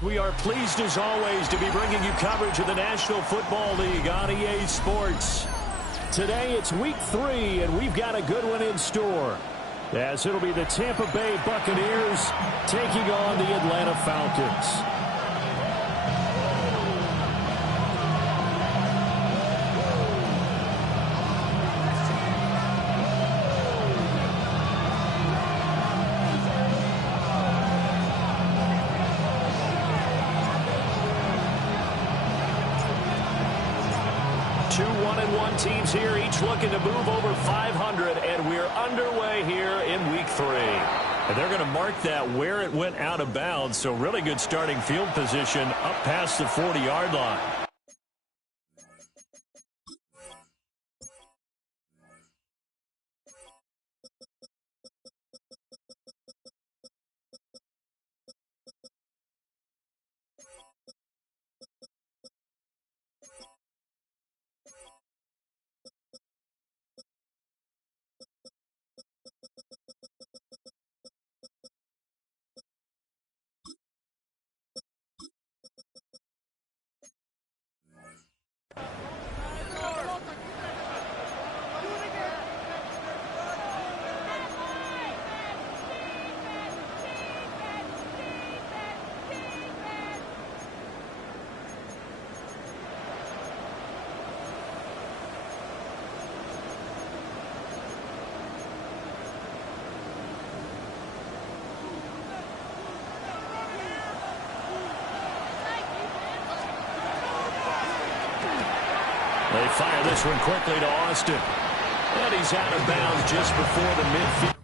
We are pleased as always to be bringing you coverage of the National Football League on EA Sports. Today it's week 3 and we've got a good one in store, as it'll be the Tampa Bay Buccaneers taking on the Atlanta Falcons. Two 1-1 teams here, each looking to move over 500, and we're underway here in week 3. And they're going to mark that where it went out of bounds, so really good starting field position up past the 40-yard line. They fire this one quickly to Austin. And he's out of bounds just before the midfield.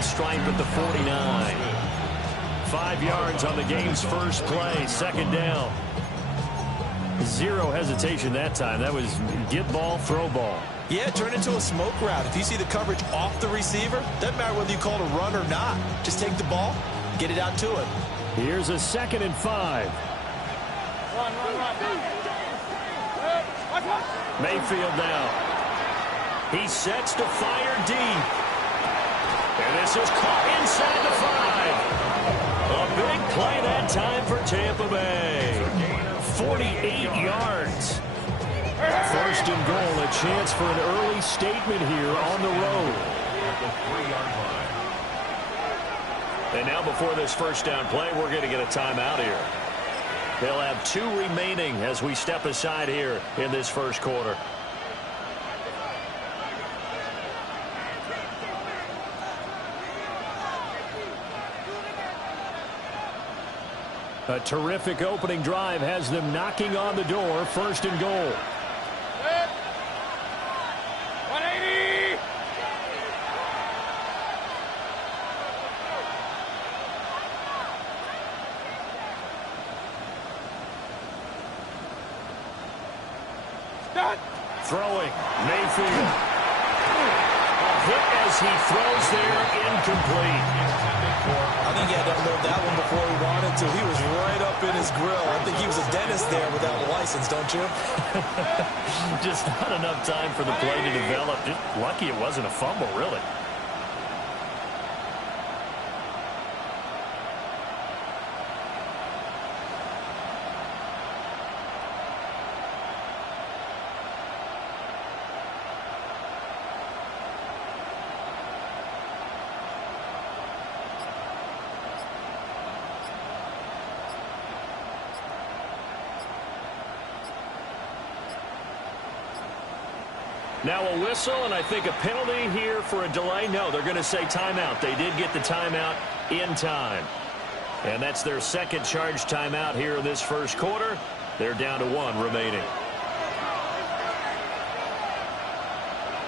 Stripe at the 49. 5 yards on the game's first play, second down. Zero hesitation that time. That was get ball, throw ball. Yeah, turn into a smoke route. If you see the coverage off the receiver, doesn't matter whether you call it a run or not. Just take the ball, get it out to it. Here's a 2nd and 5. Run. Mayfield now. He sets to fire deep. And this is caught inside the 5. A big play that time for Tampa Bay. 48 yards. 1st and goal, a chance for an early statement here on the road. And now before this first down play, we're going to get a timeout here. They'll have 2 remaining as we step aside here in this first quarter. A terrific opening drive has them knocking on the door. 1st and goal. 180. Start. Throwing. Mayfield. A hit as he throws there, incomplete. I think he had to unload that one before he wanted to. He was right up in his grill. I think he was a dentist there without a license, don't you? Just not enough time for the play to develop. Just lucky it wasn't a fumble, really. Now a whistle, and I think a penalty here for a delay. No, they're going to say timeout. They did get the timeout in time. And that's their 2nd charge timeout here in this first quarter. They're down to 1 remaining.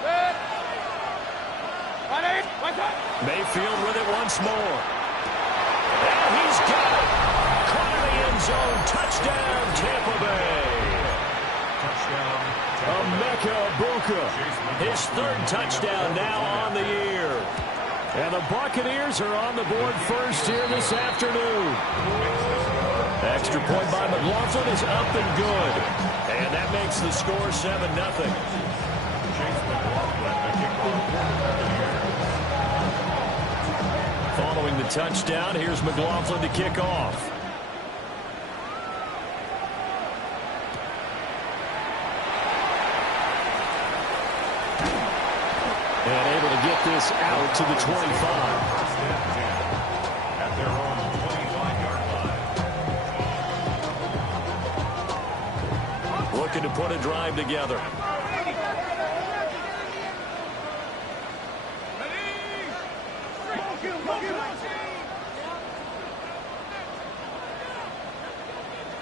Good. 1-8. 1 time. Mayfield with it once more. And he's got it. Caught in the end zone. Touchdown, Tampa Bay. Emeka Egbuka, his third touchdown now on the year. And the Buccaneers are on the board first here this afternoon. Extra point by McLaughlin is up and good. And that makes the score 7-0. Following the touchdown, here's McLaughlin to kick off. And able to get this out to the 25. At their own 25-yard line. Looking to put a drive together.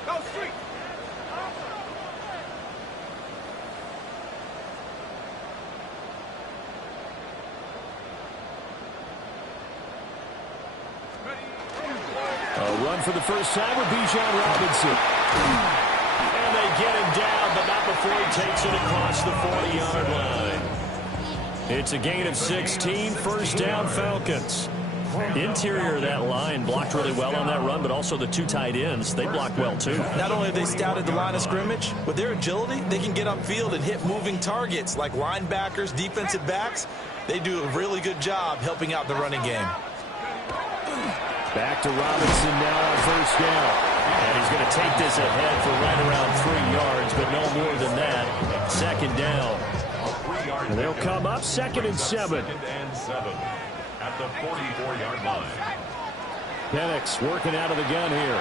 Go street. A run for the first time with Bijan Robinson. And they get him down, but not before he takes it across the 40-yard line. It's a gain of 16, first down Falcons. Interior of that line blocked really well on that run, but also the two tight ends, they blocked well too. Not only have they scouted the line of scrimmage, with their agility, they can get upfield and hit moving targets like linebackers, defensive backs. They do a really good job helping out the running game. Back to Robinson now on first down. And he's going to take this ahead for right around 3 yards, but no more than that. Second down. And they'll come up 2nd and 7. At the 44-yard line. Penix working out of the gun here.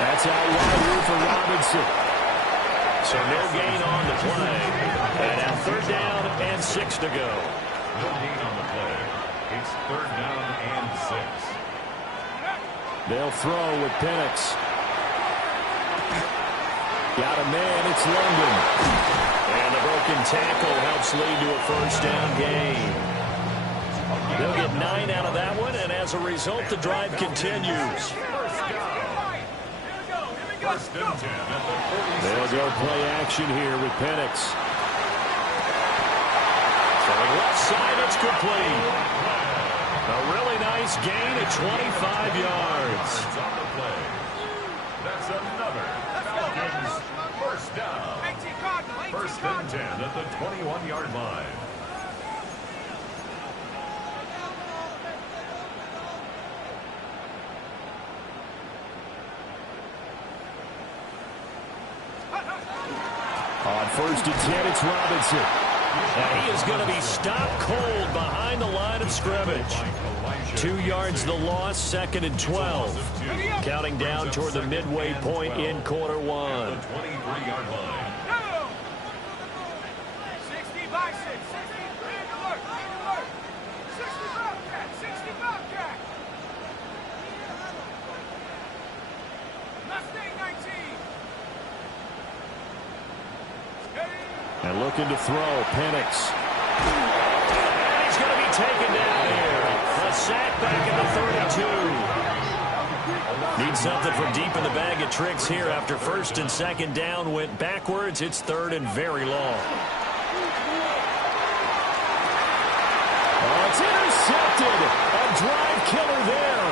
That's out wide for Robinson. So no gain on the play. And now 3rd down and 6 to go. No gain on the play. It's 3rd down and 6. They'll throw with Penix. Got a man, it's London. And the broken tackle helps lead to a first down gain. They'll get 9 out of that one, and as a result, the drive continues. They'll go play action here with Penix. From left side, it's complete. A really nice gain at 25 yards. That's another Falcons first down. 1st and 10 at the 21-yard line. On 1st and 10, it's Robinson. And he is going to be stopped cold behind the line of scrimmage. 2 yards the loss, 2nd and 12. Counting down toward the midway point in quarter 1. 23-yard line. 60 by 6. 60. Big alert. 60 Bobcat. 60 Bobcat. Mustang 19. And looking to throw, Penix. And he's going to be taken down here. A sack back at the 32. Need something from deep in the bag of tricks here after 1st and 2nd down went backwards. It's 3rd and very long. Oh, it's intercepted. A drive killer there.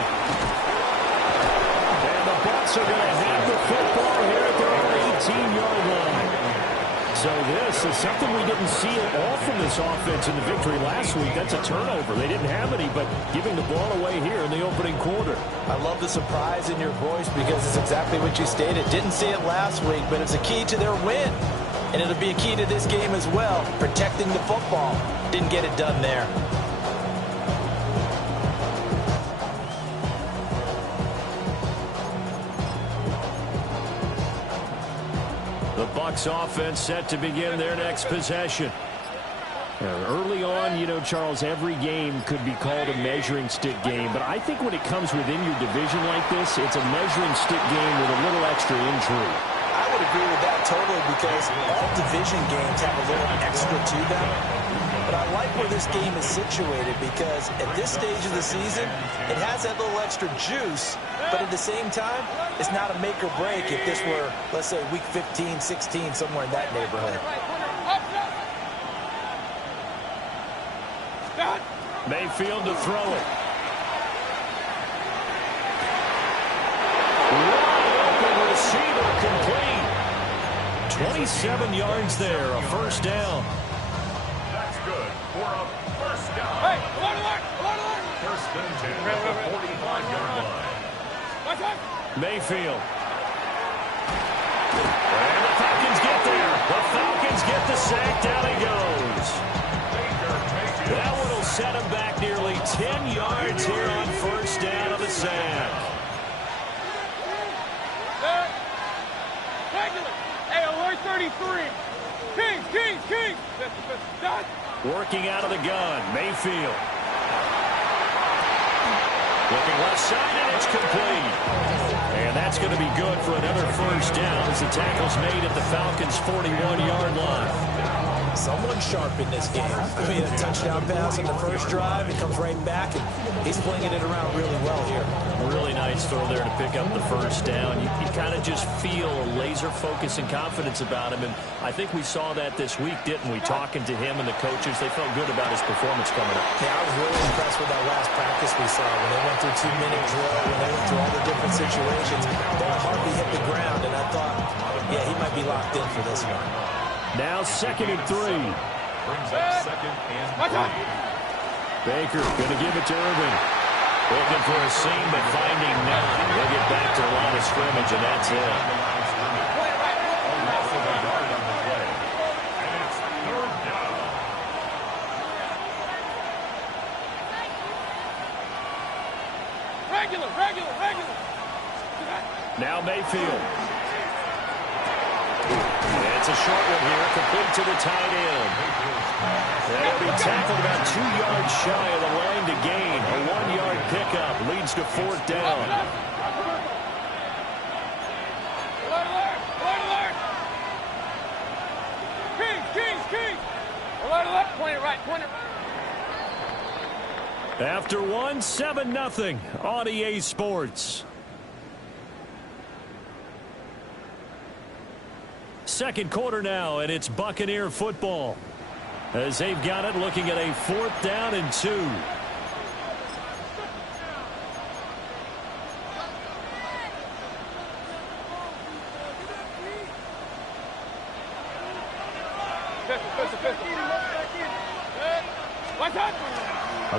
And the Bucs are going to have the football here at their own 18-yard line. So this is something we didn't see at all from this offense in the victory last week. That's a turnover. They didn't have any, but giving the ball away here in the opening quarter. I love the surprise in your voice because it's exactly what you stated. Didn't see it last week, but it's a key to their win. And it'll be a key to this game as well, protecting the football. Didn't get it done there. The Bucs offense set to begin their next possession. Early on, you know, Charles, every game could be called a measuring stick game. But I think when it comes within your division like this, it's a measuring stick game with a little extra intrigue. I would agree with that totally because all division games have a little extra to them. But I like where this game is situated because at this stage of the season, it has that little extra juice, but at the same time, it's not a make or break if this were, let's say, week 15, 16, somewhere in that neighborhood. Mayfield to throw it. Receiver complete. 27 yards there, a first down. That's good for a first down. Hey, alert! First and 10 at the 45-yard line. Mayfield. And the Falcons get there. The Falcons get the sack. Down he goes. That one will set him back nearly 10 yards here on first down of the sack. Hey, alert 33. Kings. Done. Working out of the gun, Mayfield. Looking left side, and it's complete. And that's going to be good for another first down as the tackle's made at the Falcons' 41-yard line. Someone sharp in this game. I mean, a touchdown pass on the first drive. He comes right back, and he's flinging it around really well here. Really nice throw there to pick up the first down. You kind of just feel a laser focus and confidence about him, and I think we saw that this week, didn't we? Talking to him and the coaches, they felt good about his performance coming up. Yeah, I was really impressed with that last practice we saw when they went through 2-minute drill, when they went through all the different situations. They hardly hit the ground, and I thought, yeah, he might be locked in for this one. Now 2nd and 3. Brings up 2nd and 3. Baker going to give it to Irving. Looking for a seam, but finding none. They'll get back to the line of scrimmage, and that's it. Regular. Now Mayfield. It's a short one here, complete to the tight end. That'll be tackled about 2 yards shy of the line to gain. A 1-yard pickup leads to 4th down. Alert! Kings! Alert! Point it right. After 1, 7-0 on EA Sports. Second quarter now, and it's Buccaneer football. As they've got it, looking at a 4th down and 2.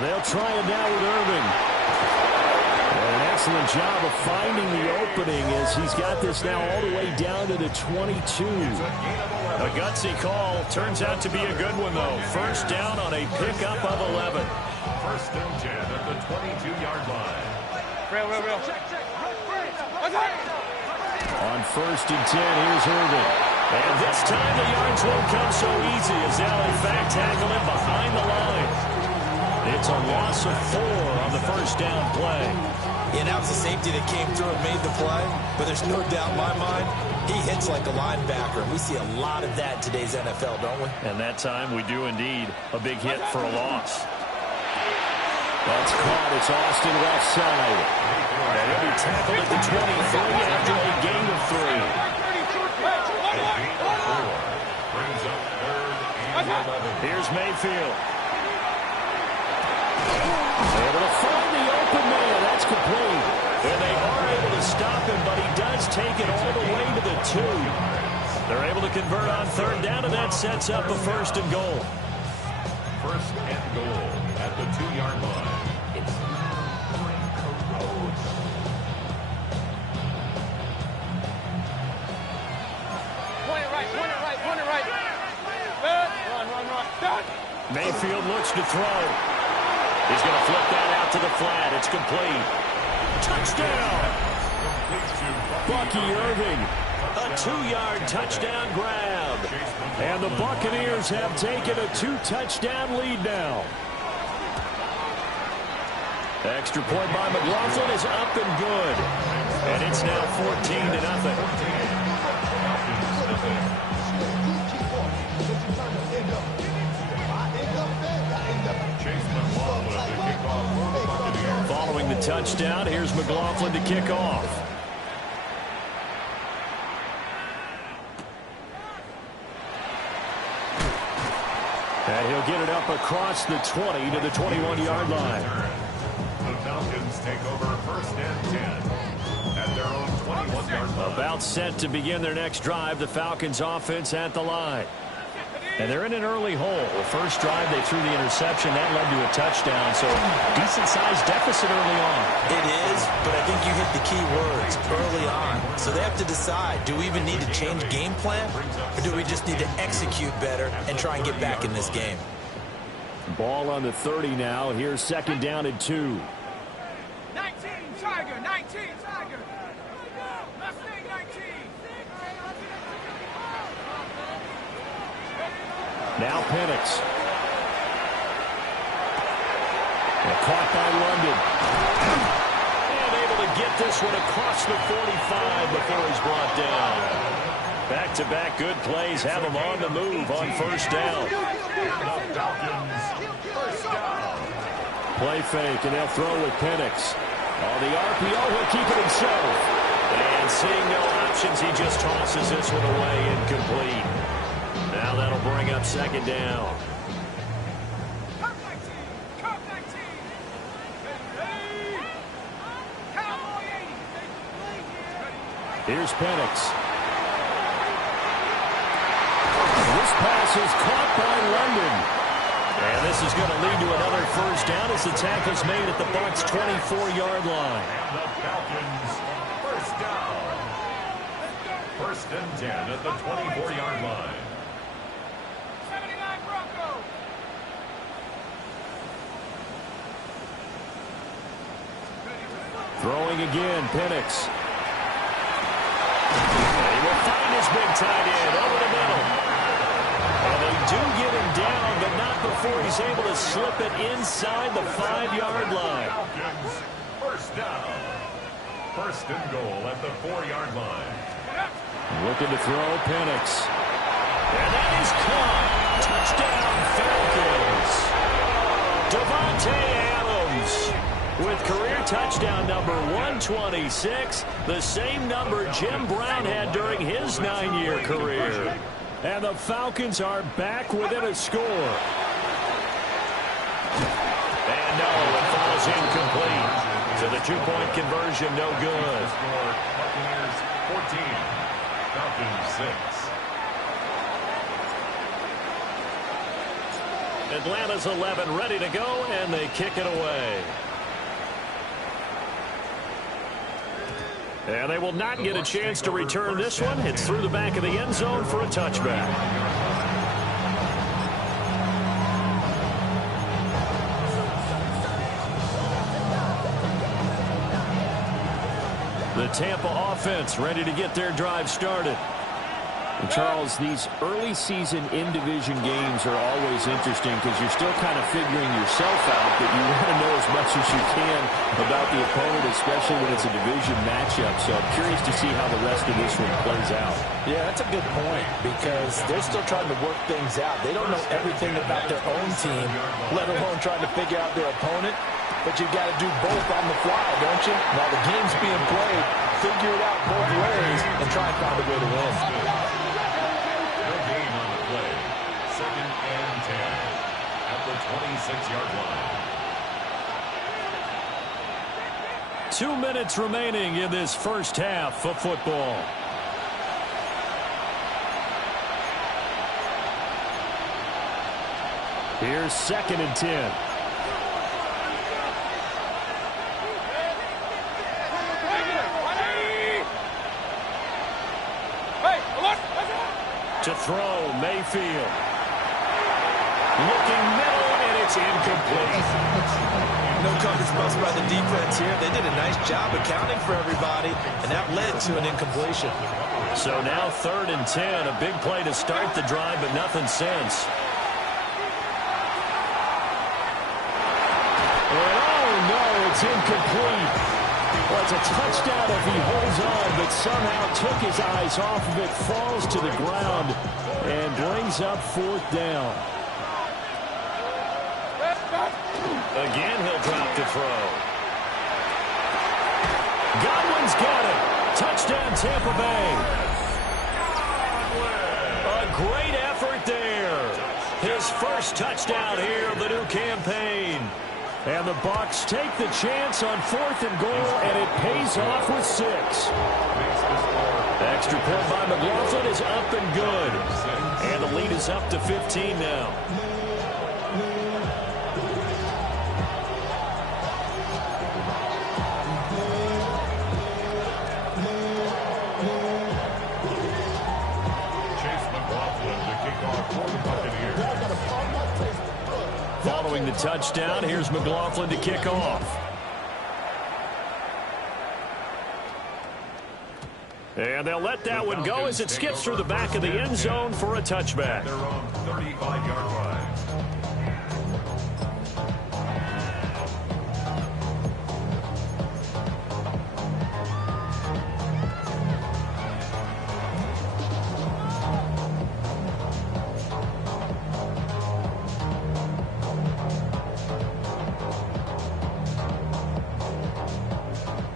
They'll try it now with Irving. An excellent job of finding the opening as he's got this now all the way down to the 22. A gutsy call. Turns out to be a good one, though. First down on a pickup of 11. First and 10 at the 22-yard line. Real. On first and 10, here's Irving. And this time the yards won't come so easy as they'll in fact tackle him behind the line. It's a loss of 4 on the first down play. Yeah, that was a safety that came through and made the play, but there's no doubt in my mind, he hits like a linebacker. We see a lot of that in today's NFL, don't we? And that time we do indeed. A big hit for a loss. That's caught. It's Austin left side. And he'll be tackled at the 23 after a gain of 3. Here's Mayfield. Able to find the open man. That's complete. And they are able to stop him, but he does take it all the way to the 2. They're able to convert on 3rd down, and that sets up a 1st and goal. First and goal at the 2-yard line. Point it right. Run. Done. Mayfield looks to throw. He's going to flip that out to the flat. It's complete. Touchdown! Bucky Irving. A 2-yard touchdown grab. And the Buccaneers have taken a 2-touchdown lead now. Extra point by McLaughlin is up and good. And it's now 14-0. touchdown. Here's McLaughlin to kick off. And he'll get it up across the 20 to the 21-yard line. The Falcons take over first and 10 at their own 21-yard line. About set to begin their next drive. The Falcons offense at the line. And they're in an early hole. The first drive, they threw the interception. That led to a touchdown. So decent-sized deficit early on. It is, but I think you hit the key words, early on. So they have to decide, do we even need to change game plan? Or do we just need to execute better and try and get back in this game? Ball on the 30 now. Here's second down and 2. 19, Tiger, 19, Tiger. Mustang 19. Now Penix. And caught by London. And able to get this one across the 45 before he's brought down. Back-to-back good plays have him on the move on first down. Play fake, and they'll throw with Penix. On the RPO, he'll keep it himself. And seeing no options, he just tosses this one away incomplete. Now that'll bring up second down. Come 19, come 19. Hey, Cowboy 80. Here's Penix. This pass is caught by London. And this is going to lead to another first down as the tackle's made at the Bucs' 24-yard line. And the Falcons first down. First and 10 at the 24-yard line. 79 Bronco. Throwing again, Penix. And he will find his big tight end over the middle. And they do get him down, but not before he's able to slip it inside the 5-yard line. Falcons first down. First and goal at the 4-yard line. Looking to throw, Penix. And that is caught. Touchdown, Falcons. Devontae Adams with career touchdown number 126, the same number Jim Brown had during his 9-year career. And the Falcons are back within a score. And no, it falls incomplete. So the two-point conversion, no good. Score, Buccaneers 14, Falcons 6. Atlanta's 11 ready to go, and they kick it away. And they will not get a chance to return this one. It's through the back of the end zone for a touchback. The Tampa offense ready to get their drive started. And Charles, these early season in-division games are always interesting because you're still kind of figuring yourself out, but you want to know as much as you can about the opponent, especially when it's a division matchup. So I'm curious to see how the rest of this one plays out. Yeah, that's a good point because they're still trying to work things out. They don't know everything about their own team, let alone trying to figure out their opponent. But you've got to do both on the fly, don't you? While the game's being played, figure it out both ways and try and find a way to win. Second and 10 at the 26-yard line. 2 minutes remaining in this first half of football. Here's second and 10. To throw, Mayfield. Looking middle, and it's incomplete. No coverage bust by the defense here. They did a nice job accounting for everybody, and that led to an incompletion. So now third and 10. A big play to start the drive, but nothing since. And oh, no, it's incomplete. Well, it's a touchdown if he holds on, but somehow took his eyes off of it, falls to the ground, and brings up fourth down. Again, he'll drop to throw. Godwin's got it. Touchdown, Tampa Bay. A great effort there. His first touchdown here of the new campaign. And the Bucs take the chance on 4th and goal, and it pays off with 6. The extra point by McLaughlin is up and good. And the lead is up to 15 now. Following the touchdown, here's McLaughlin to kick off. And they'll let that one go as it skips through the back of the end zone for a touchback. Their own 35-yard line.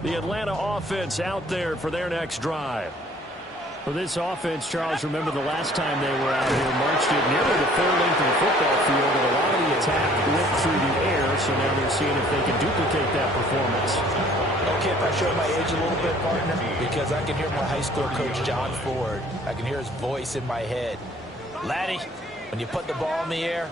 The Atlanta offense out there for their next drive. For this offense, Charles, remember the last time they were out here, marched it nearly the full length of the football field, and a lot of the attack went through the air, so now they're seeing if they can duplicate that performance. Okay, if I show my age a little bit, partner, because I can hear my high school coach, John Ford. I can hear his voice in my head. Laddie, when you put the ball in the air,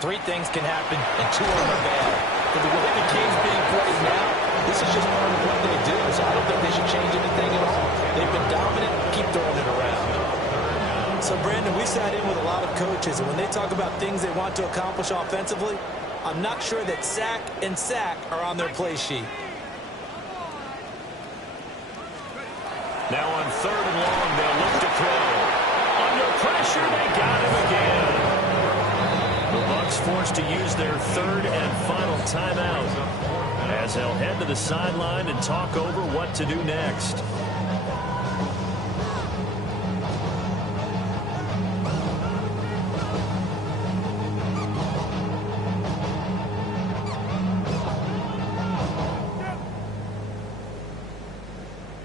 3 things can happen, and 2 of them are bad. For the way the game's being played now, this is just part of what they do, so I don't think they should change anything at all. They've been dominant. Keep throwing it around. So, Brandon, we sat in with a lot of coaches, and when they talk about things they want to accomplish offensively, I'm not sure that sack and sack are on their play sheet. Now on 3rd and long, they'll look to throw. Under pressure, they got him again. The Bucs forced to use their 3rd and final timeout, as they'll head to the sideline and talk over what to do next.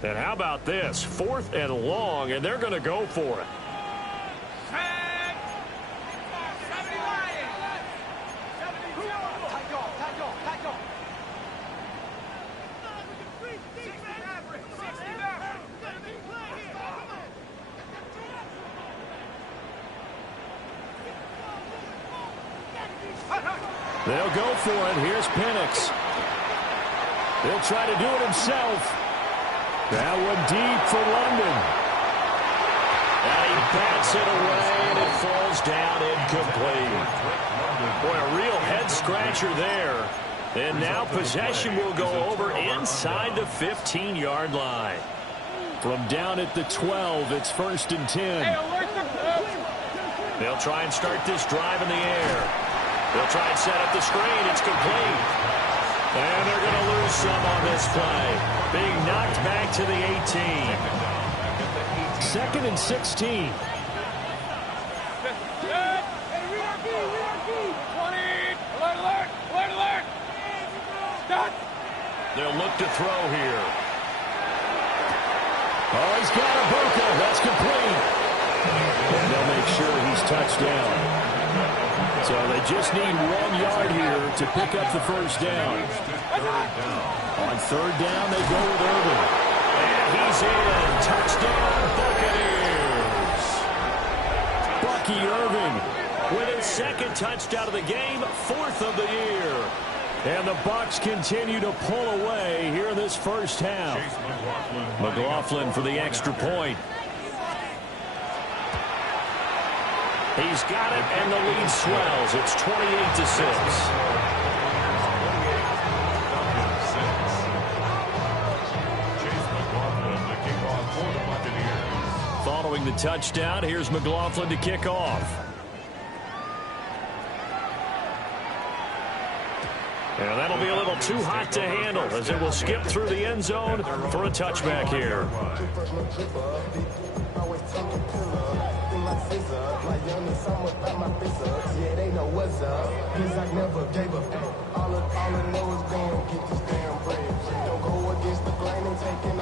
And how about this? 4th and long, and they're going to go for it. They'll go for it. Here's Penix. He'll try to do it himself. That one deep for London. And he bats it away, and it falls down incomplete. Boy, a real head-scratcher there. And now possession will go over inside the 15-yard line. From down at the 12, it's 1st and 10. They'll try and start this drive in the air. They'll try and set up the screen. It's complete. And they're going to lose some on this play. Being knocked back to the 18. 2nd and 16. They'll look to throw here. Oh, he's got a Boca. That's complete. And they'll make sure he's touched down. So they just need 1 yard here to pick up the first down. On 3rd down, they go with Irvin. And he's in. Touchdown, Buccaneers. Bucky Irvin with his 2nd touchdown of the game, 4th of the year. And the Bucs continue to pull away here in this first half. McLaughlin for the extra point. He's got it, and the lead swells. It's 28-6. Following the touchdown, here's McLaughlin to kick off. And that'll be a little too hot to handle as it will skip through the end zone for a touchback here. All I know is going get this damn bread. Don't go against the grain and take it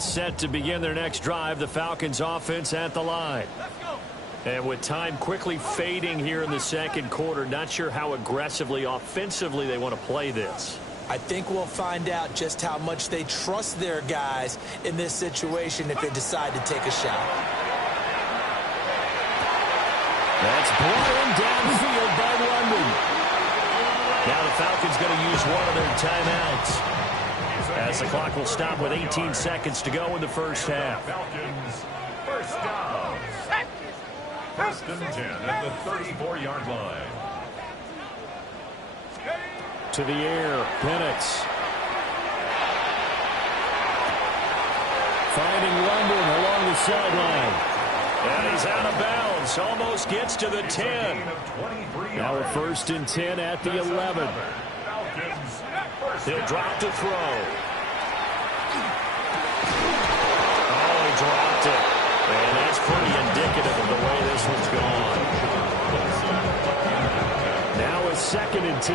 timeout set to begin their next drive. The Falcons offense at the line. And with time quickly fading here in the second quarter, not sure how aggressively, offensively they want to play this. I think we'll find out just how much they trust their guys in this situation if they decide to take a shot. That's brought in downfield by London. Now the Falcons going to use one of their timeouts, as the clock will stop with 18 seconds to go in the first half. Falcons, first down. First and 10 at the 34-yard line. To the air, Penix. Finding London along the sideline. And he's out of bounds. Almost gets to the 10. Now a first and 10 at the 11. He'll drop to throw. Oh, he dropped it. And that's pretty indicative of the way this one's gone. Now a second and 10.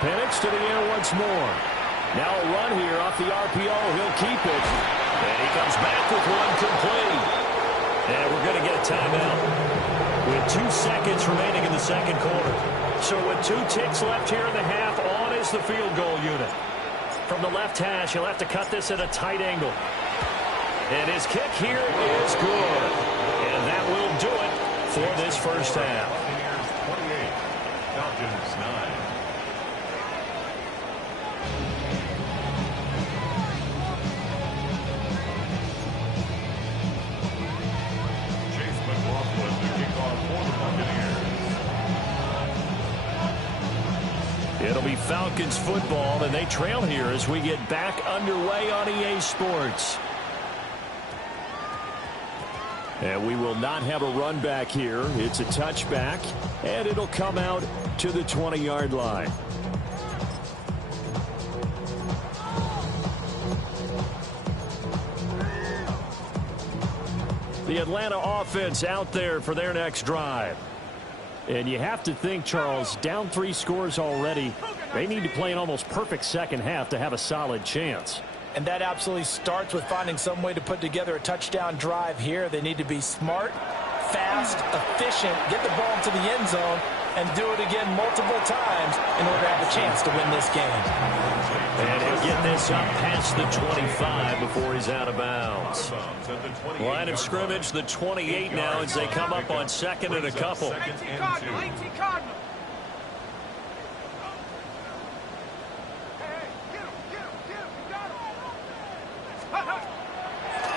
Penix to the air once more. Now a run here off the RPO. He'll keep it. And he comes back with one complete. And we're going to get a timeout with 2 seconds remaining in the second quarter. So with 2 ticks left here in the half, on is the field goal unit. From the left hash, he'll have to cut this at a tight angle. And his kick here is good. And that will do it for this first half. 28, Falcons 9. It'll be Falcons football, and they trail here as we get back underway on EA Sports. And we will not have a run back here. It's a touchback, and it'll come out to the 20-yard line. The Atlanta offense out there for their next drive. And you have to think, Charles, down 3 scores already. They need to play an almost perfect second half to have a solid chance. And that absolutely starts with finding some way to put together a touchdown drive here. They need to be smart, fast, efficient, get the ball to the end zone, and do it again multiple times in order to have a chance to win this game. And he'll get this up past the 25 before he's out of bounds. Line of scrimmage, the 28 now as they come up on second and a couple. 18 Cardinal, 18 Cardinal.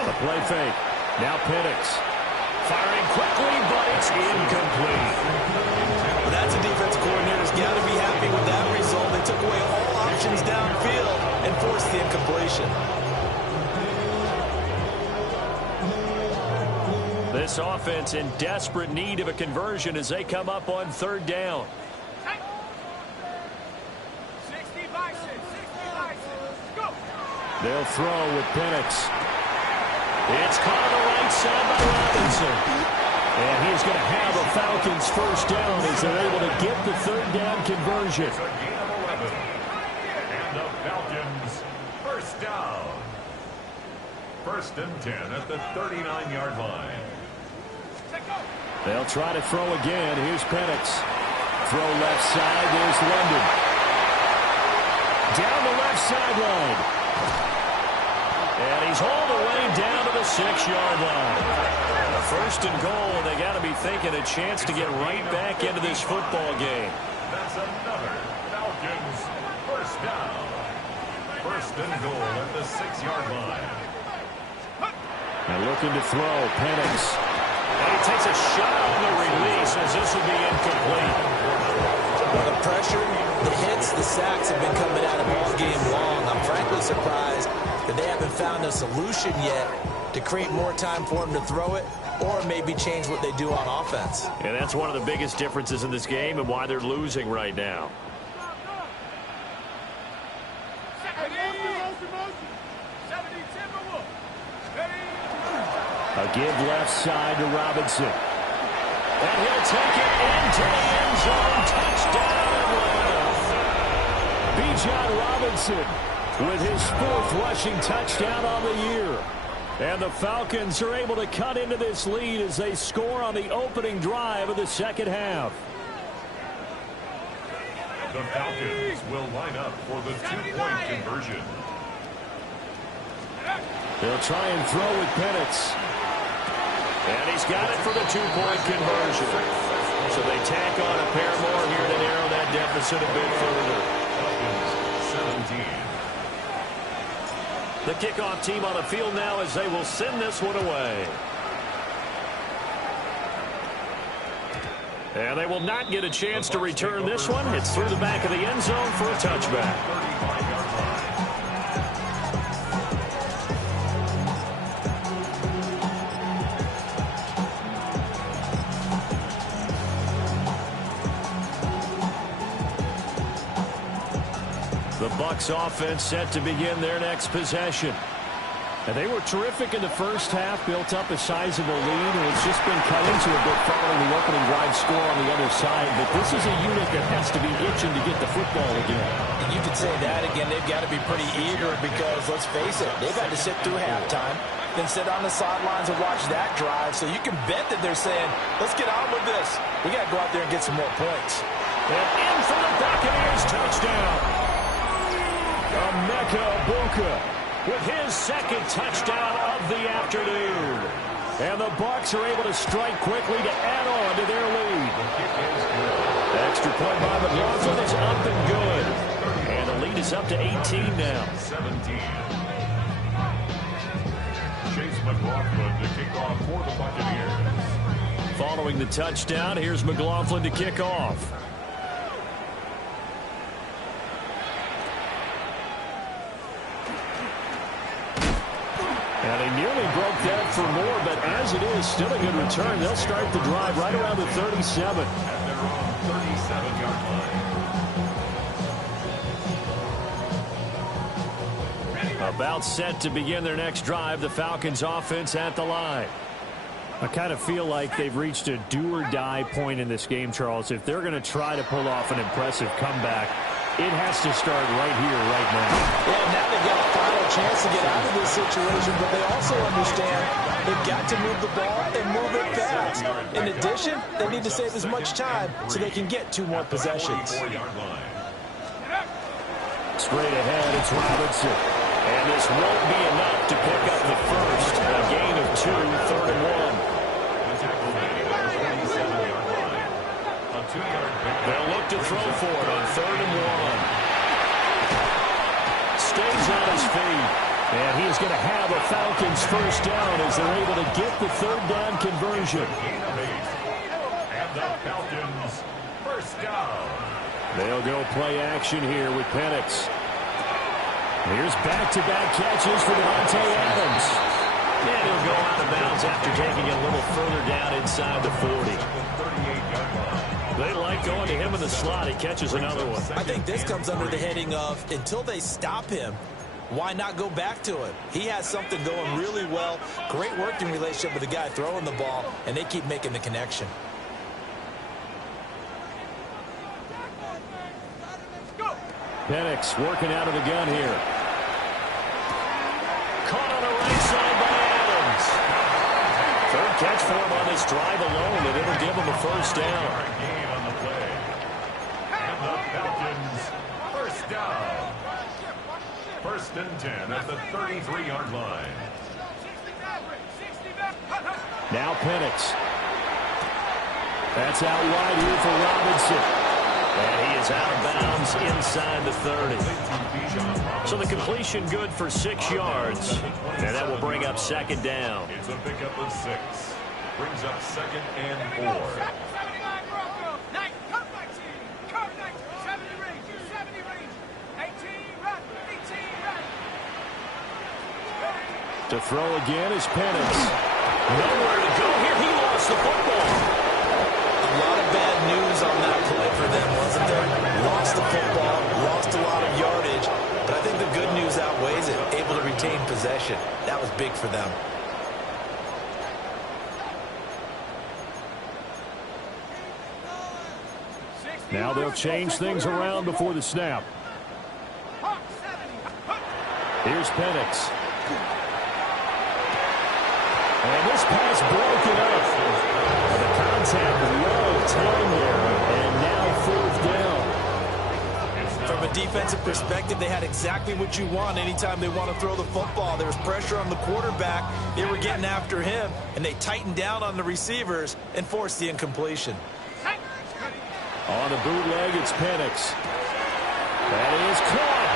The play fake. Now Penix. Firing quickly, but it's incomplete. Well, that's a defense coordinator's got to be happy with that result. They took away all options downfield and forced the incompletion. This offense in desperate need of a conversion as they come up on third down. 60 Bison, 60 Bison. Go. They'll throw with Penix. It's caught on the right side by Robinson. And he's going to have a Falcons first down as they're able to get the third down conversion. It's a gain of 11. And the Falcons first down. First and 10 at the 39-yard line. They'll try to throw again. Here's Penix. Throw left side. There's London. Down the left sideline. And he's hauled away down to the 6-yard line. First and goal, and they got to be thinking a chance to get right back into this football game. That's another Falcons first down. First and goal at the 6-yard line. And looking to throw, Penix. And he takes a shot on the release as this will be incomplete. Well, the pressure, the hits, the sacks have been coming at him all game long. I'm frankly surprised that they haven't found a solution yet to create more time for him to throw it or maybe change what they do on offense. And that's one of the biggest differences in this game and why they're losing right now. A give left side to Robinson. And he'll take it into the end zone. Touchdown Atlanta. Bijan Robinson with his 4th rushing touchdown on the year. And the Falcons are able to cut into this lead as they score on the opening drive of the second half. The Falcons will line up for the 2-point conversion. They'll try and throw with Penix. And he's got it for the 2-point conversion. So they tack on a pair more here to narrow that deficit a bit further. Falcons 17. The kickoff team on the field now as they will send this one away. And they will not get a chance to return this one. It's through the back of the end zone for a touchback. 35-yard line. The Bucs offense set to begin their next possession. And they were terrific in the first half, built up a sizable lead, and it's just been cut into a bit following the opening drive score on the other side. But this is a unit that has to be itching to get the football again. And you could say that again. They've got to be pretty eager because, let's face it, they've had to sit through halftime, then sit on the sidelines and watch that drive. So you can bet that they're saying, let's get on with this. We got to go out there and get some more points. And in for the Buccaneers touchdown. Emeka Egbuka With his second touchdown of the afternoon. And the Bucs are able to strike quickly to add on to their lead. Extra point by McLaughlin is up and good. And the lead is up to 18 now. 17. Chase McLaughlin to kick off for the Buccaneers. Following the touchdown, here's McLaughlin to kick off. And they nearly broke that for more, but as it is, still a good return. They'll start the drive right around the 37. At their own 37-yard line. About set to begin their next drive, the Falcons offense at the line. I kind of feel like they've reached a do-or-die point in this game, Charles. If they're going to try to pull off an impressive comeback, it has to start right here, right now. Yeah, now they've got a final chance to get out of this situation, but they also understand they've got to move the ball and move it fast. In addition, they need to save as much time so they can get 2 more possessions. Straight ahead, it's Robinson. And this won't be enough to pick up the first. A gain of 2, 3rd and 1. They'll look to throw for it on 3rd and 1. Stays on his feet. And he is going to have a Falcons first down as they're able to get the 3rd down conversion. And the Falcons first down. They'll go play action here with Penix. Here's back-to-back catches for Devontae Adams. And he'll go out of bounds after taking it a little further down inside the 40. They like going to him in the slot. He catches another one. I think this comes under the heading of, until they stop him, why not go back to him? He has something going really well. Great working relationship with the guy throwing the ball, and they keep making the connection. Penix working out of the gun here. Caught on the right side by Adams. 3rd catch for him on this drive alone, and it'll give him a first down. Gain on the play. And the Falcons first down. 1st and 10 at the 33-yard line. Now Penix. That's out wide here for Robinson. And he is out of bounds inside the 30. So the completion good for 6 yards. And that will bring up 2nd down. It's a pickup of 6. Brings up 2nd and 4. To throw again is Penix. Nowhere to go here. He lost the football. A lot of bad news on that play for them, wasn't there? Lost the football, lost a lot of yardage, but I think the good news outweighs it. Able to retain possession. That was big for them. Now they'll change things around before the snap. Here's Penix. And this pass broken up. The contact well timed there. And now fourth down. From a defensive perspective, they had exactly what you want anytime they want to throw the football. There was pressure on the quarterback. They were getting after him, and they tightened down on the receivers and forced the incompletion. On the bootleg, it's Penix. That is caught.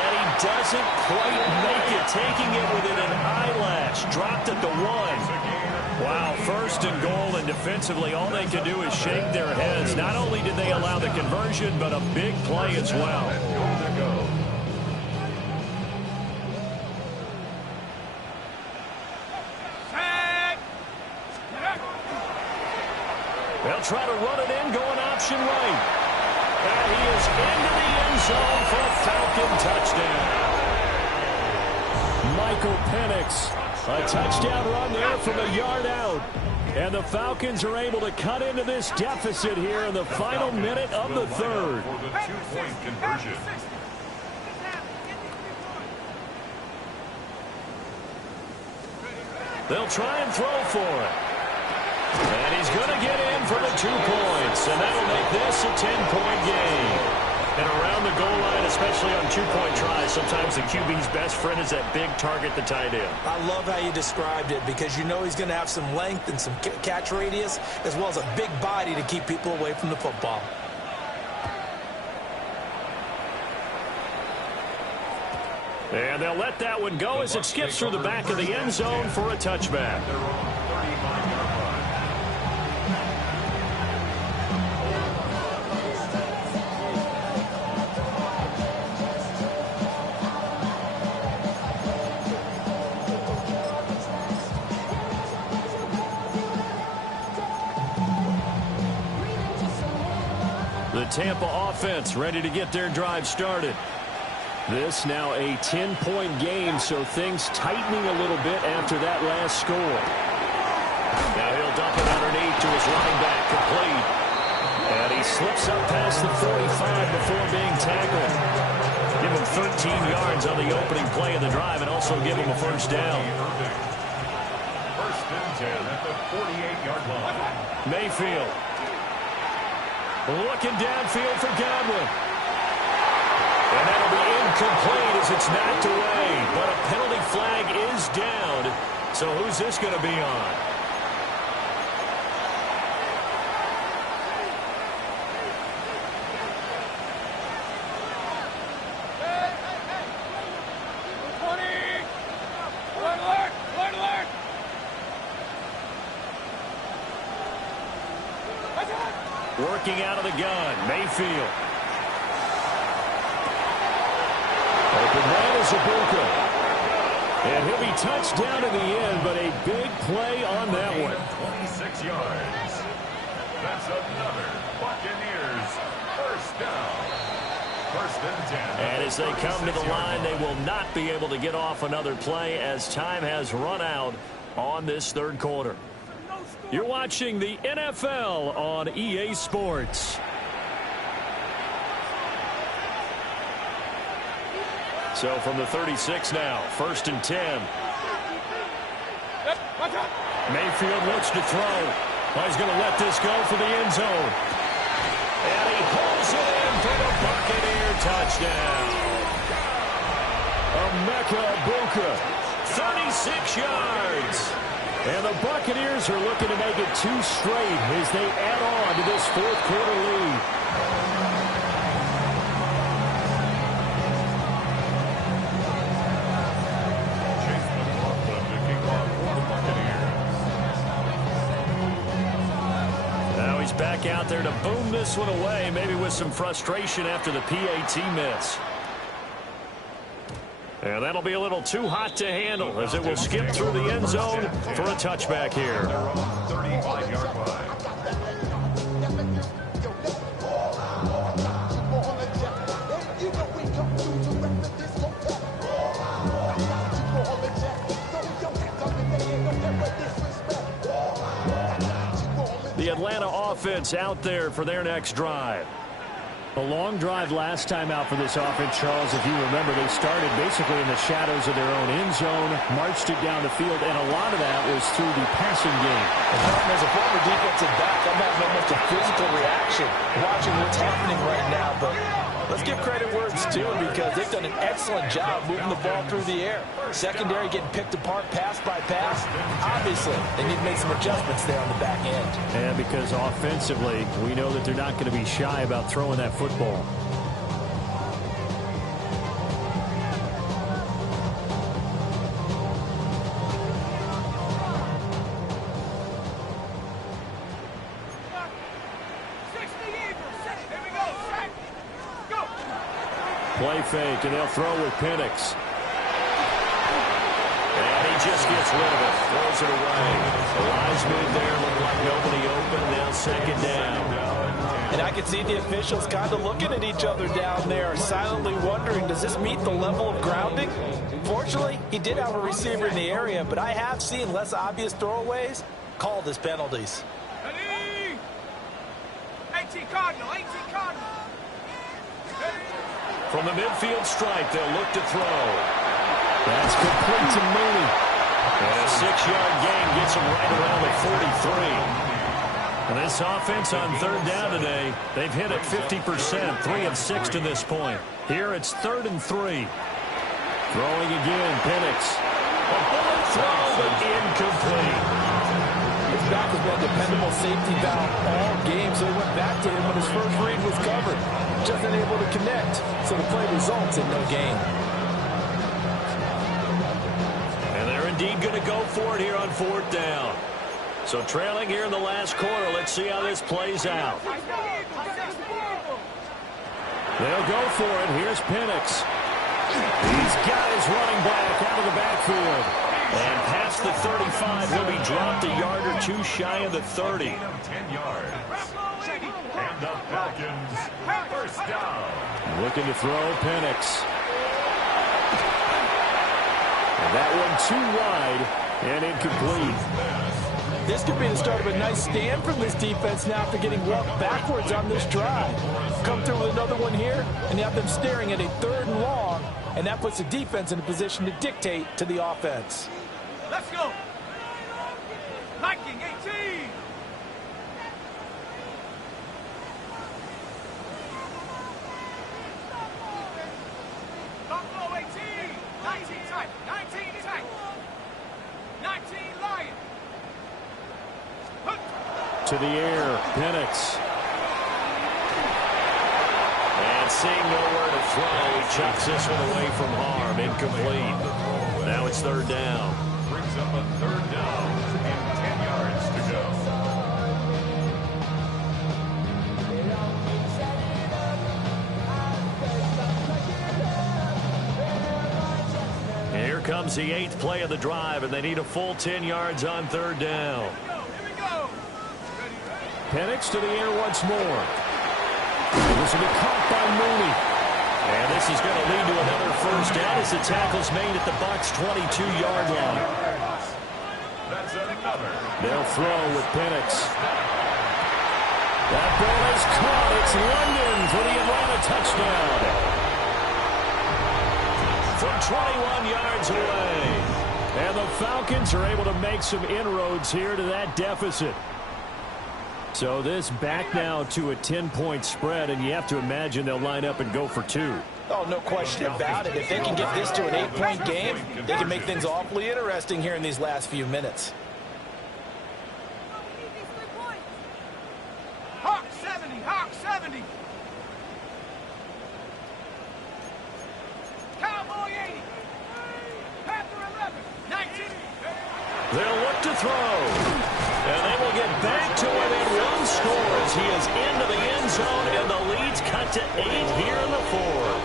And he doesn't quite make it, taking it within an eyelash. Dropped at the 1. Wow, first and goal, and defensively, all they could do is shake their heads. Not only did they allow the conversion, but a big play as well. They'll try to run it in, going option right. And he is into the end zone for a Falcon touchdown. Michael Penix, a touchdown run there from a yard out. And the Falcons are able to cut into this deficit here in the final minute of the third. For the two-point conversion. They'll try and throw for it. And he's going to get in for the 2 points. And that'll make this a 10-point game. And around the goal line, especially on 2-point tries, sometimes the QB's best friend is that big target, the tight end. I love how you described it because you know he's going to have some length and some catch radius as well as a big body to keep people away from the football. And they'll let that one go as it skips through the back of the end zone for a touchback. They're on 35-yard line. The Tampa offense ready to get their drive started. This now a 10-point game, so things tightening a little bit after that last score. Now he'll dump it underneath to his running back, complete. And he slips up past the 45 before being tackled. Give him 13 yards on the opening play of the drive and also give him a first down. First and 10 at the 48-yard line. Mayfield. Looking downfield for Godwin. And that'll be incomplete as it's knocked away. But a penalty flag is down. So who's this going to be on? Working out of the gun, Mayfield. Open man is Ibuka. And he'll be touched down in the end, but a big play on that one. 26 yards. That's another Buccaneers first down. First and 10. And as they come to the line, they will not be able to get off another play as time has run out on this third quarter. You're watching the NFL on EA Sports. So from the 36 now, first and 10. Mayfield looks to throw. He's going to let this go for the end zone. And he pulls it in for the Buccaneer touchdown. Emeka Ibuka, 36 yards. And the Buccaneers are looking to make it 2 straight as they add on to this fourth quarter lead. Chase McLaughlin to kick off for the Buccaneers. Now he's back out there to boom this one away, maybe with some frustration after the PAT miss. And that'll be a little too hot to handle as it will skip through the end zone for a touchback here. They're on 35-yard line. The Atlanta offense out there for their next drive. A long drive last time out for this offense, Charles. If you remember, they started basically in the shadows of their own end zone, marched it down the field, and a lot of that was through the passing game. As a former defensive back, I'm having almost a physical reaction watching what's happening right now. But let's give credit where it's due because they've done an excellent job moving the ball through the air. Secondary getting picked apart pass by pass. Obviously, they need to make some adjustments there on the back end. And because offensively, we know that they're not going to be shy about throwing that football. Play fake, and they'll throw with Penix. And he just gets rid of it. Throws it away. A wise move there. Looked like nobody open. Now second down. And I can see the officials kind of looking at each other down there, silently wondering, does this meet the level of grounding? Fortunately, he did have a receiver in the area, but I have seen less obvious throwaways called as penalties. 18 Cardinal, 18 Cardinal. From the midfield stripe, they'll look to throw. That's complete to Mooney. And a 6-yard gain gets him right around the 43. And this offense on third down today, they've hit it 50%, 3 of 6 to this point. Here it's 3rd and 3. Throwing again, Penix. A bullet throw, but incomplete. His back has been a dependable safety valve all game, so he went back to him when his first read was covered. Just unable to connect, so the play results in no gain. And they're indeed going to go for it here on 4th down. So trailing here in the last quarter, let's see how this plays out. They'll go for it. Here's Penix. He's got his running back out of the backfield. And past the 35, he'll be dropped a yard or two shy of the 30. 10 yards. And the Falcons, first down. Looking to throw, Penix. And that one too wide and incomplete. This could be the start of a nice stand from this defense now after getting walked backwards on this drive. Come through with another one here, and you have them staring at a 3rd and long, and that puts the defense in a position to dictate to the offense. Let's go. Viking 18. Buffalo 18. 19 tight. 19 tight. 19 Lion. To the air, Penix. And seeing nowhere to throw, he chucks this one away from harm. Incomplete. Now it's 3rd down. Brings up a 3rd down and 10 yards to go. Here comes the 8th play of the drive, and they need a full 10 yards on 3rd down. Penix to the air once more. This will be caught by Mooney. And this is going to lead to another first down as the tackle's made at the Bucs' 22-yard line. That's another. They'll throw with Penix. That ball is caught. It's London for the Atlanta touchdown. From 21 yards away. And the Falcons are able to make some inroads here to that deficit. So this back now to a 10-point spread, and you have to imagine they'll line up and go for 2. Oh, no question about it. If they can get this to an 8-point game, they can make things awfully interesting here in these last few minutes. Hawk 70. Hawk 70. Cowboy 80. Panther 11. 19. They'll look to throw. And they will get back to within 1 score as he is into the end zone, and the lead's cut to 8 here in the 4th.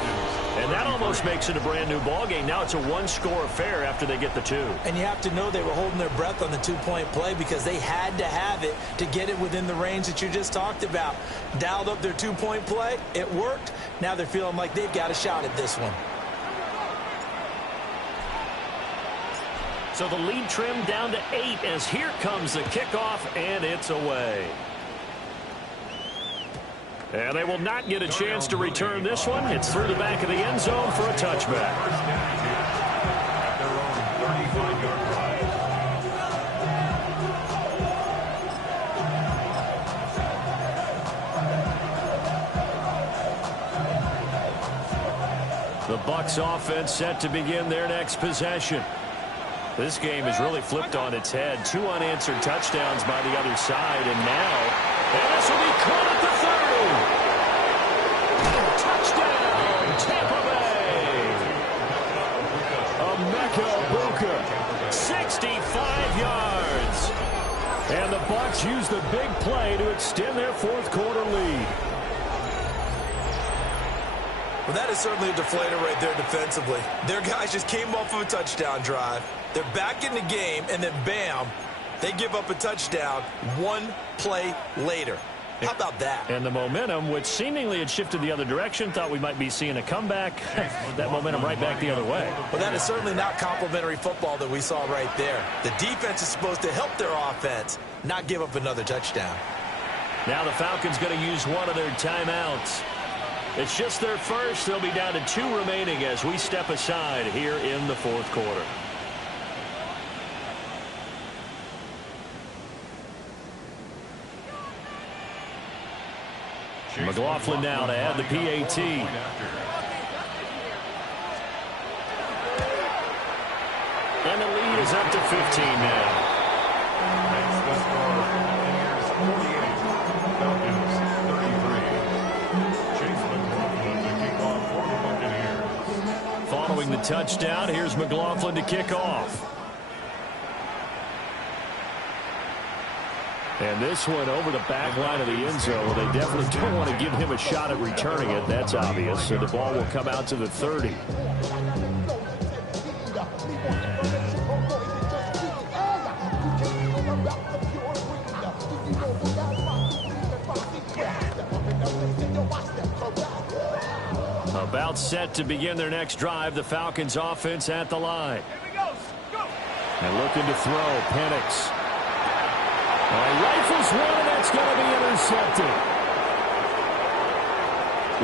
And that almost makes it a brand-new ballgame. Now it's a 1-score affair after they get the 2. And you have to know they were holding their breath on the 2-point play because they had to have it to get it within the range that you just talked about. Dialed up their 2-point play. It worked. Now they're feeling like they've got a shot at this one. So the lead trimmed down to 8 as here comes the kickoff, and it's away. And they will not get a chance to return this one. It's through the back of the end zone for a touchback. First and 10 at their own 35-yard line. The Bucs offense set to begin their next possession. This game has really flipped on its head. 2 unanswered touchdowns by the other side, and this will be caught at the 30. Touchdown, Tampa Bay. Emeka Egbuka, 65 yards. And the Bucs use the big play to extend their fourth quarter lead. Well, that is certainly a deflator right there defensively. Their guys just came off of a touchdown drive. They're back in the game, and then bam, they give up a touchdown 1 play later. How about that? And the momentum, which seemingly had shifted the other direction, thought we might be seeing a comeback. That momentum right back the other way. Well, that is certainly not complimentary football that we saw right there. The defense is supposed to help their offense, not give up another touchdown. Now the Falcons going to use one of their timeouts. It's just their first. They'll be down to 2 remaining as we step aside here in the fourth quarter. McLaughlin now to add the PAT. And the lead is up to 15 now. That's the score. Bears 48, Falcons 33. Chase McLaughlin to kick off for the Buccaneers. Following the touchdown, here's McLaughlin to kick off. And this one over the back line of the end zone. They definitely don't want to give him a shot at returning it. That's obvious. So the ball will come out to the 30. About set to begin their next drive. The Falcons offense at the line. And looking to throw. Penix. Rifles one, and that's going to be intercepted.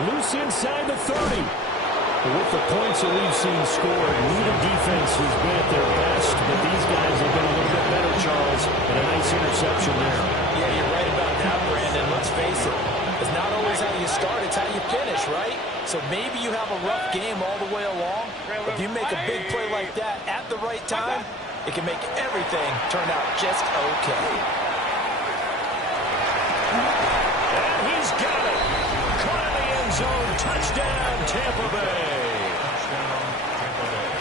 Loose inside the 30. With the points that we've seen scored, neither defense has been at their best, but these guys have been a little bit better, Charles, and a nice interception there. Yeah, you're right about that, Brandon. Let's face it. It's not always how you start, it's how you finish, right? So maybe you have a rough game all the way along. If you make a big play like that at the right time, it can make everything turn out just okay. And he's got it. Caught in the end zone. Touchdown, Tampa Bay.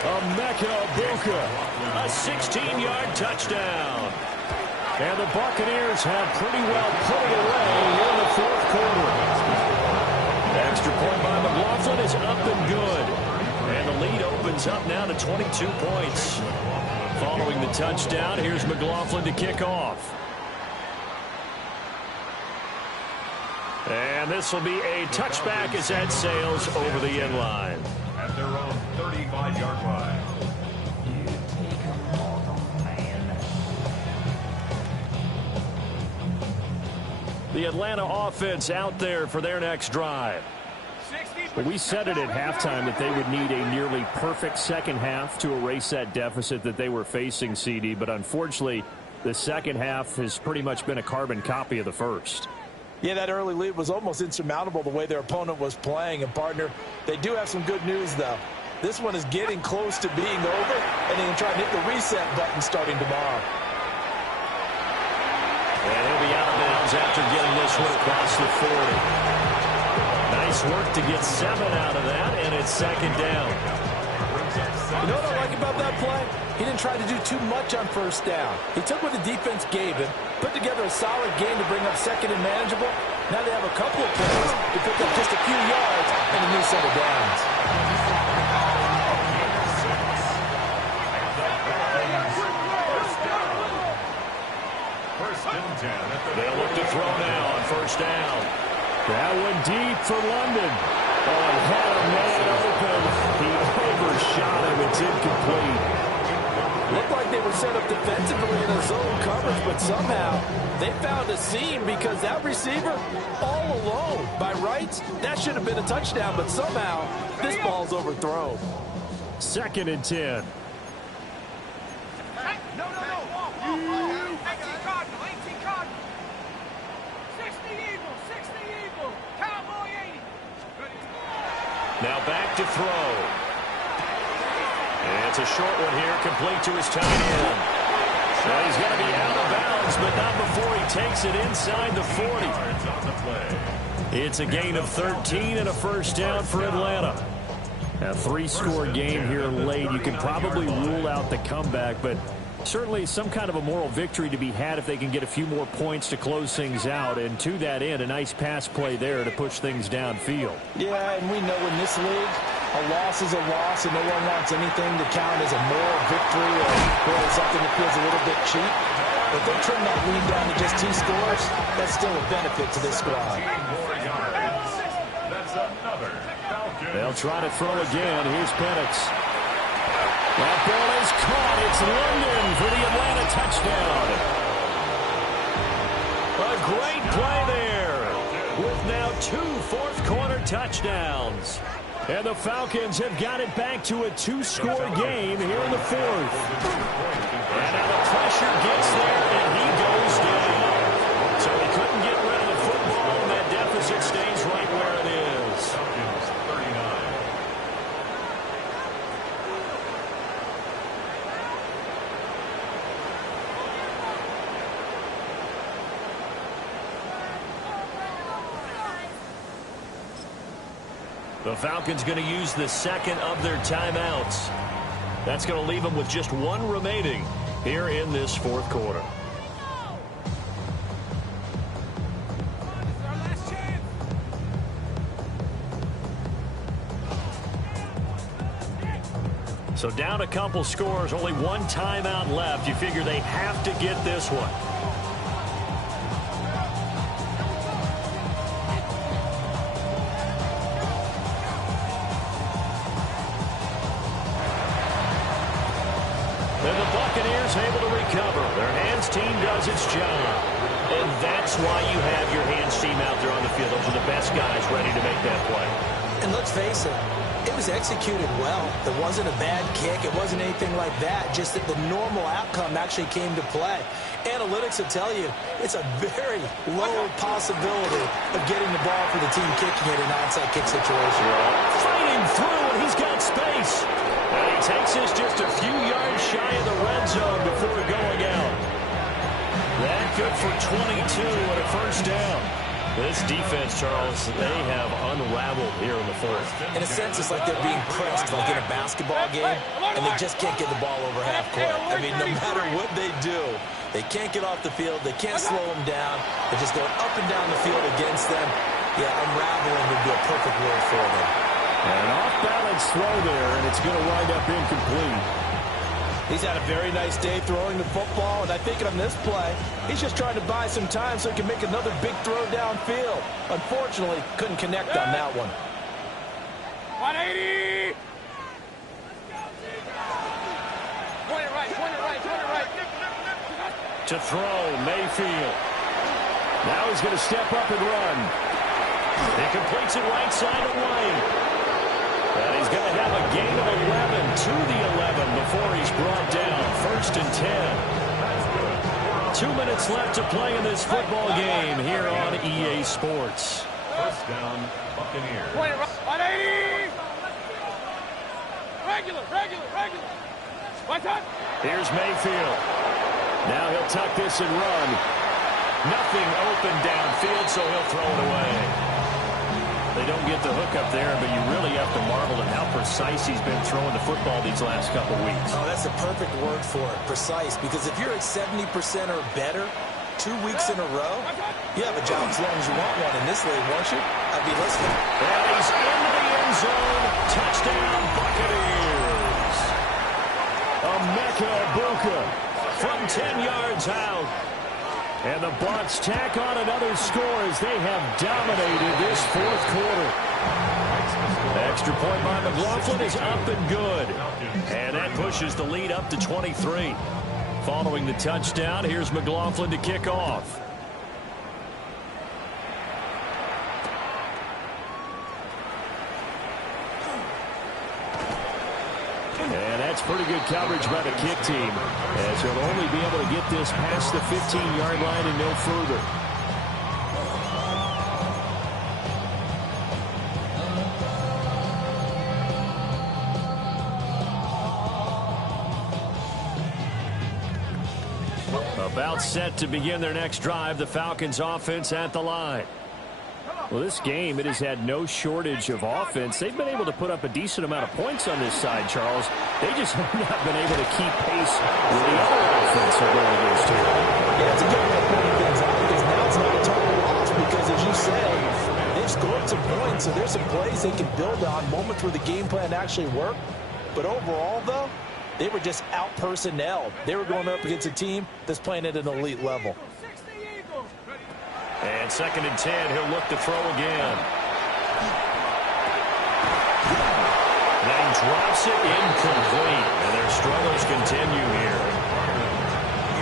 Emeka Egbuka, a 16-yard touchdown. And the Buccaneers have pretty well put it away here in the fourth quarter. The extra point by McLaughlin is up and good. And the lead opens up now to 22 points. Following the touchdown, here's McLaughlin to kick off. And this will be a touchback as that sails over the end line. At their own 35-yard line. The Atlanta offense out there for their next drive. Well, we said it at halftime that they would need a nearly perfect second half to erase that deficit that they were facing, CD. But unfortunately, the second half has pretty much been a carbon copy of the first. Yeah, that early lead was almost insurmountable the way their opponent was playing. And, partner, they do have some good news, though. This one is getting close to being over, and they can try to hit the reset button starting tomorrow. And he'll be out of bounds after getting this one across the 40. Nice work to get 7 out of that, and it's second down. You know what I like about that play? He didn't try to do too much on first down. He took what the defense gave him, put together a solid game to bring up second and manageable. Now they have a couple of plays to pick up just a few yards and a new set of downs. They'll look to throw now on first down. That one deep for London. Oh, he had a man open. He overshot him. It's incomplete. Looked like they were set up defensively in a zone coverage, but somehow they found a seam because that receiver all alone. By rights, that should have been a touchdown, but somehow this ball's overthrown. 2nd and 10. No. 18 Cardinal, 18 Cardinal. 60 Eagle, 60 Eagle. Cowboy 80. Now back to throw. And it's a short one here, complete to his tight end. So he's going to be out of bounds, but not before he takes it inside the 40. It's a gain of 13 and a first down for Atlanta. A 3-score game here late. You can probably rule out the comeback, but certainly some kind of a moral victory to be had if they can get a few more points to close things out. And to that end, a nice pass play there to push things downfield. Yeah, and we know in this league, a loss is a loss, and no one wants anything to count as a moral victory or something that feels a little bit cheap. But they trim that lead down to just 2 scores. That's still a benefit to this squad. That's another Falcon. They'll try to throw again. Here's Penix. That ball is caught. It's London for the Atlanta touchdown. A great play there with now 2 fourth-quarter touchdowns. And the Falcons have got it back to a 2-score game here in the 4th. And now the pressure gets there, and he goes down. So he couldn't get rid of the football, and that deficit stays right where it is. Falcons 39. The Falcons going to use the second of their timeouts. That's going to leave them with just 1 remaining here in this 4th quarter. So down a couple scores, only 1 timeout left. You figure they have to get this one. And the Buccaneers able to recover. Their hands team does its job. And that's why you have your hands team out there on the field. Those are the best guys ready to make that play. And let's face it, it was executed well. It wasn't a bad kick. It wasn't anything like that. Just that the normal outcome actually came to play. Analytics will tell you it's a very low possibility of getting the ball for the team kicking it in an onside kick situation. Fighting through, and he's got space. And he takes this just a few yards shy of the red zone before going out. That good for 22 and a first down. This defense, Charles, they have unraveled here in the 4th. In a sense, it's like they're being pressed like in a basketball game, and they just can't get the ball over half court. I mean, no matter what they do, they can't get off the field. They can't slow them down. They're just going up and down the field against them. Yeah, unraveling would be a perfect word for them. An off-balance throw there, and it's going to wind up incomplete. He's had a very nice day throwing the football, and I think on this play, he's just trying to buy some time so he can make another big throw downfield. Unfortunately, couldn't connect on that one. 180! Point it right. To throw, Mayfield. Now he's going to step up and run. He completes it right side of White. And he's going to have a gain of 11 to the 11 before he's brought down. 1st and 10. 2 minutes left to play in this football game here on EA Sports. First down, Buccaneers. 180! Regular. One time. Here's Mayfield. Now he'll tuck this and run. Nothing open downfield, so he'll throw it away. They don't get the hook up there, but you really have to marvel at how precise he's been throwing the football these last couple weeks. Oh, that's a perfect word for it, precise, because if you're at 70% or better 2 weeks in a row, you have a job as long as you want one in this league, won't you? I'd be listening. And he's into the end zone. Touchdown, Buccaneers. Emeka Egbuka From 10 yards out. And the Bucs tack on another score as they have dominated this 4th quarter. Extra point by McLaughlin is up and good. And that pushes the lead up to 23. Following the touchdown, here's McLaughlin to kick off. And that's pretty good coverage by the kick team, as he'll only be able to get this past the 15-yard line and no further. About set to begin their next drive, the Falcons offense at the line. Well, this game, it has had no shortage of offense. They've been able to put up a decent amount of points on this side, Charles. They just have not been able to keep pace with the other offense they're going against here. Yeah, it's a good way of pointing things out because now it's not a total loss because, as you say, they've scored some points, so there's some plays they can build on, moments where the game plan actually worked. But overall, though, they were just out-personnelled. They were going up against a team that's playing at an elite level. And 2nd and 10, he'll look to throw again. Then drops it incomplete. And their struggles continue here.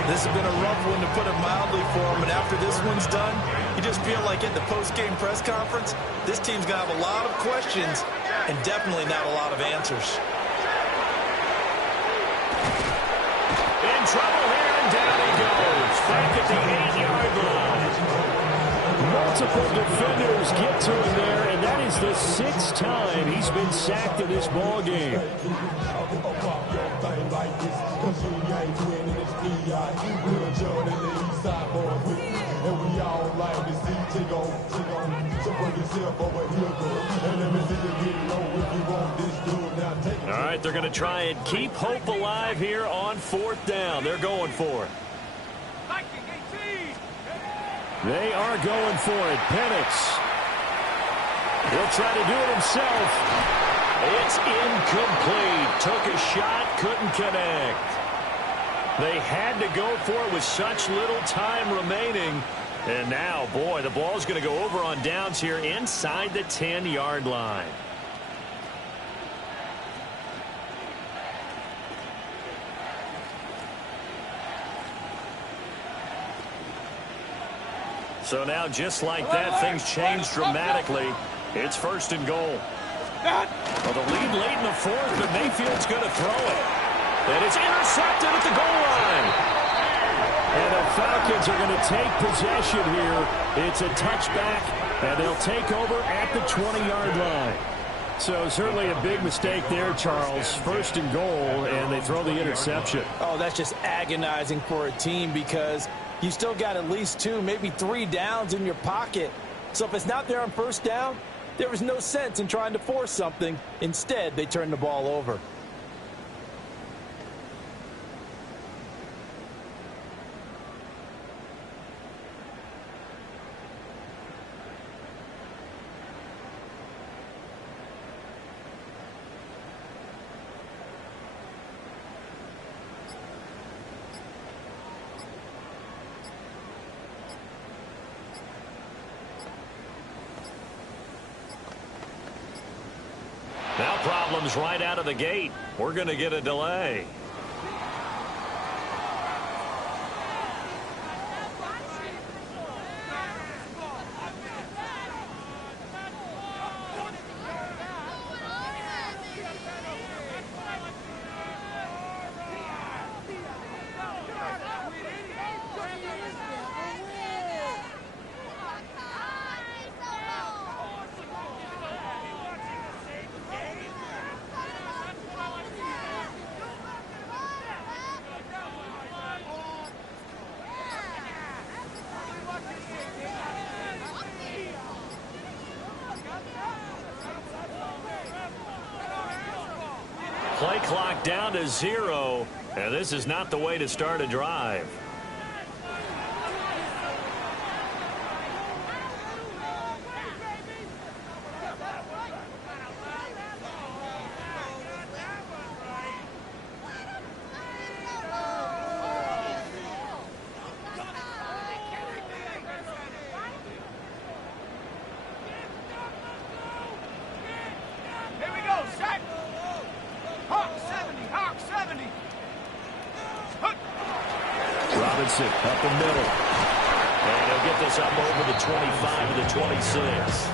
This has been a rough one, to put it mildly, for them. And after this one's done, you just feel like at the post-game press conference, this team's going to have a lot of questions and definitely not a lot of answers. In trouble here, and down he goes. Back at the 8-yard line. Multiple defenders get to him there, and that is the 6th time he's been sacked in this ball game. All right, they're going to try and keep hope alive here on 4th down. They're going for it. They are going for it. Penix. He'll try to do it himself. It's incomplete. Took a shot, couldn't connect. They had to go for it with such little time remaining. And now, boy, the ball's going to go over on downs here inside the 10-yard line. So now, just like that, things change dramatically. It's 1st and goal. Well, the lead late in the 4th, but Mayfield's going to throw it. And it's intercepted at the goal line. And the Falcons are going to take possession here. It's a touchback, and they'll take over at the 20-yard line. So certainly a big mistake there, Charles. 1st and goal, and they throw the interception. Oh, that's just agonizing for a team because you still got at least 2, maybe 3 downs in your pocket. So if it's not there on 1st down, there was no sense in trying to force something. Instead, they turned the ball over. Now problems right out of the gate. We're going to get a delay. Play clock down to 0, and this is not the way to start a drive. Robinson up the middle. And he'll get this up over the 25 to the 26.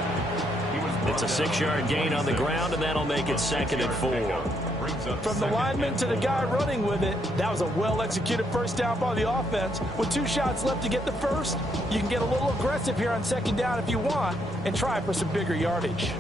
It's a 6-yard gain on the ground, and that'll make it 2nd and 4. From the lineman to the guy running with it, that was a well-executed first down by the offense. With 2 shots left to get the first, you can get a little aggressive here on 2nd down if you want and try for some bigger yardage.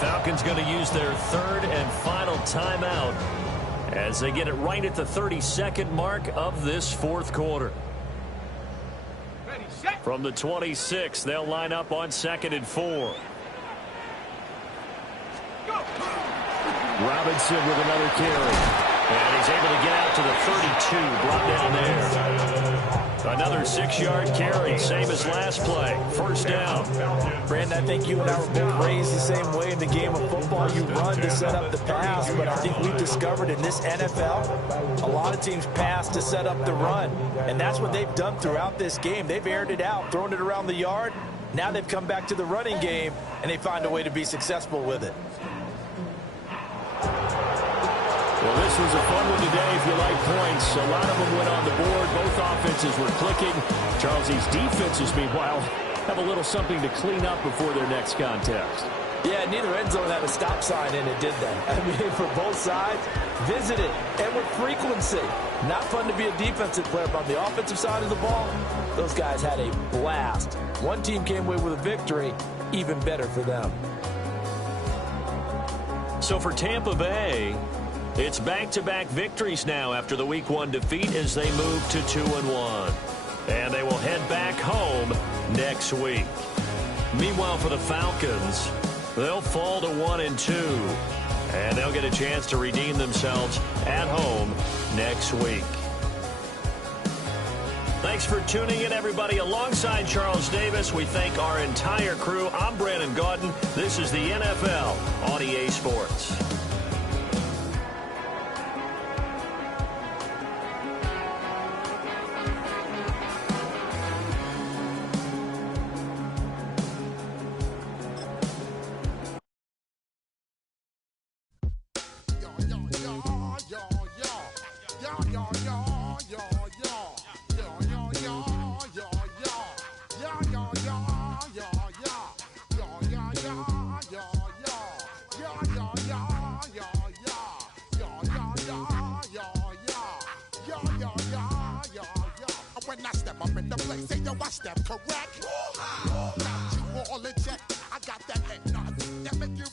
Falcons going to use their 3rd and final timeout as they get it right at the 32nd mark of this 4th quarter. From the 26, they'll line up on 2nd and 4. Robinson with another carry. And he's able to get out to the 32, brought down there. Another 6-yard carry, same as last play. 1st down. Brandon, I think you and I were both raised the same way in the game of football. You run to set up the pass, but I think we've discovered in this NFL, a lot of teams pass to set up the run, and that's what they've done throughout this game. They've aired it out, thrown it around the yard. Now they've come back to the running game, and they find a way to be successful with it. Well, this was a fun one today if you like points. A lot of them went on the board. Both offenses were clicking. Charles, these defenses, meanwhile, have a little something to clean up before their next contest. Yeah, neither end zone had a stop sign in it, did they? I mean, for both sides, visit it, and with frequency. Not fun to be a defensive player, but on the offensive side of the ball, those guys had a blast. One team came away with a victory, even better for them. So for Tampa Bay, it's back-to-back victories now after the Week 1 defeat as they move to 2-1. And they will head back home next week. Meanwhile, for the Falcons, they'll fall to 1-2. And they'll get a chance to redeem themselves at home next week. Thanks for tuning in, everybody. Alongside Charles Davis, we thank our entire crew. I'm Brandon Gaudin. This is the NFL on EA Sports. When I step up in the place, say yo, I step correct. Got you all in check. I got that head nod that make you.